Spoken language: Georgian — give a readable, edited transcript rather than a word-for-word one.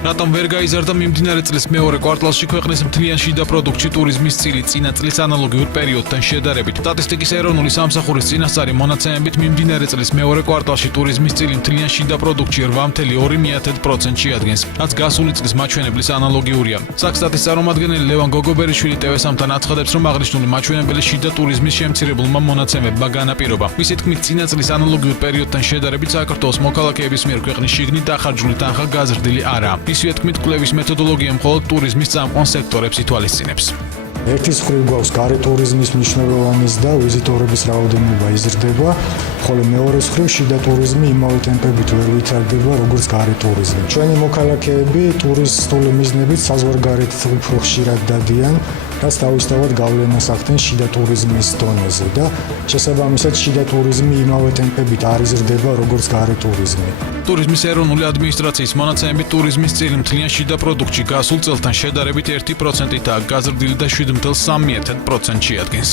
რატომ ვერ გაიზარდა მიმდინარე წლის მეორე კვარტალში ქვეყნის მთლიან შიდა პროდუქტში ტურიზმის წილი წინა წლის ანალოგიურ პერიოდთან შედარებით? სტატისტიკის ეროვნული სამსახურის წინასწარი მონაცემებით მიმდინარე წლის მეორე კვარტალში ტურიზმის წილი მთლიან შიდა პროდუქტში 8.2% შეადგენს, რაც გასული წლის მაჩვენებლის ანალოგიურია. საქსტატის წარმომადგენელი ლევან გოგობერიშვილი ტევესამთან აცხადებს, რომ აღნიშნული მაჩვენებელი შიდა ტურიზმის შემცირებულმა მონაცემებმა განაპირობა. მისი თქმით, წინა წლის ანალოგიურ პერიოდთან შედარებით საქართველოს მოქალაქეების მიერ ქვეყნის შიგნით დახარჯული თანხა გაზრდილი არაა. ისივე თქმით, კვლევის მეთოდოლოგია მხოლოდ ტურიზმის წამყვან სექტორებს ითვალისწინებს. ერთის მხრივ გვაქვს გარე ტურიზმის მნიშვნელოვანის და ვიზიტორების რაოდენობა იზრდება, ხოლო მეორეს მხრივ შიდა ტურიზმი იმავე ტემპებით ვერ ვითარდება, როგორც გარე ტურიზმი. ჩვენი მოქალაქეები ტურისტული მიზნებით საზღვარგარეთ უფრო ხშირად დადიან, რაც თავისთავად გავლენას ახდენს შიდა ტურიზმის დონეზე და შესაბამისად შიდა ტურიზმი იმავე ტემპებით არ იზრდება, როგორც გარე ტურიზმი. ტურიზმის ეროვნული ადმინისტრაციის მონაცემებით ტურიზმის წილი მთლიან შიდა პროდუქტში გასულ წელთან შედარებით 1%-ით გაზრდილი და 7.3% შეადგენს.